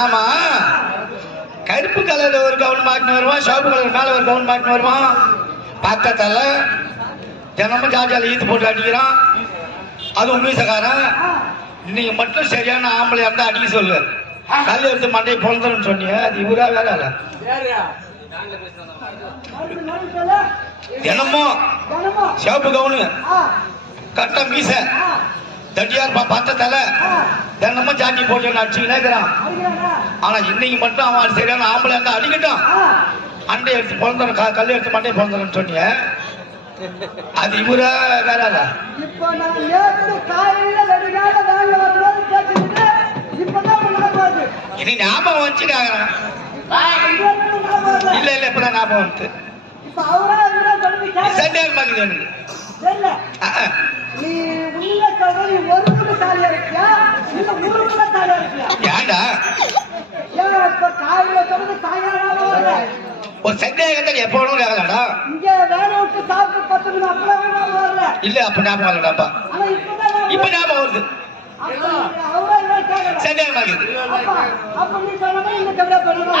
ஆமா. கருப்பு கலர்ல ஒரு கவுன் மாட்டின்னு வருவான் சிவப்பு கலர் மேல ஒரு கவுன் மாட்டின்னு வருவான். பக்கத்தால தினமும் ஜாஜால ஈத்து போட்டு அடிக்கிறான். அதுவும் மீசக்காரன். இன்னைக்கு மட்டும் சரியான ஆம்பளை இருந்தா அடிக்க சொல்லு. கல் எடுத்து மண்டையை பொழுதுன்னு சொன்னீங்க அது இவரா வேலை இல்ல? தினமும் சிவப்பு கவுனு. கட்ட மீச. தட்டியார் பத்தத்தால தினமும் ஜாட்டி போட்டு அடிச்சுக்கினே இருக்கிறான். ஆனா இன்னைக்கு மட்டும் அவன் சரியான ஆம்பளை இருந்தா அடிக்கட்டும். அண்டை எடுத்து பிறந்தன கல் எடுத்து மண்டையை பிறந்தனு சொன்னீங்க அது இவரா வேற இது ஞாபகம் வச்சுக்காங்க. இல்ல இல்ல இப்பதான் ஞாபகம் வந்து இப்ப அவரா இவரா சொல்லி கேட்க சண்டையாக மாக்குது எனக்கு தெரியல அஹ், அஹ். நீ உள்ள சொல்ற நீ ஒரு முறை தாலியா இருக்கியா? இல்ல மூணு முறை தாலியா இருக்கியா? ஏன்டா ஏன் இப்ப காலையில சொல்றது சாயங்காலம் வரல ஒரு சந்தேகத்தை எப்போ வேணும் கேட்கலாம்டா இங்க வேலை விட்டு சாப்பிட்டு பத்து மணி அப்பெல்லாம் வேணாம் வரல. இல்ல அப்ப ஞாபகம் வரலடாப்பா இப்ப ஞாபகம் வருது. அப்ப நீ அவரா இவரா கேட்கல சந்தேகமா இருக்குது அப்பா நீ சொன்ன மாதிரி இந்த கவிதை பண்ணணும்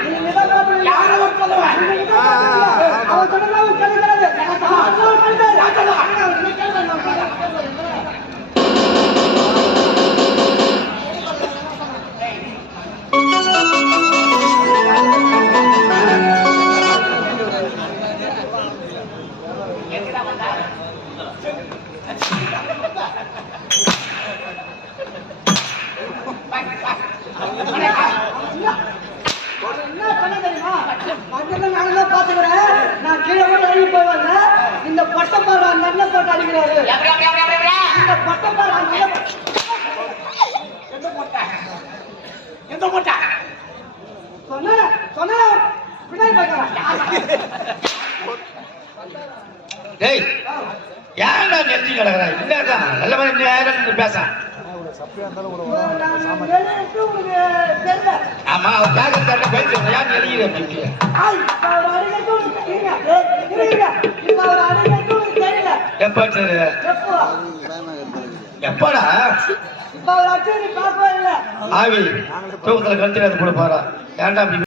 அண்ணன் போட்டு அடிக்கிறாரு. இந்த பட்டப்பாறை அந்த அண்ணன் சொன்னேன், சொன்னேன். பின்னாடி. டேய் ஏன்டா நெஞ்சு கிடக்குறா இல்லடா நல்ல மாதிரி நேரம் பேச. ஆமா பேசி ஏன் தெரியல. எப்போ சரி எப்போ? எப்படா ஆவி தூக்கத்துல கழுத்துல போட போறா ஏன்டா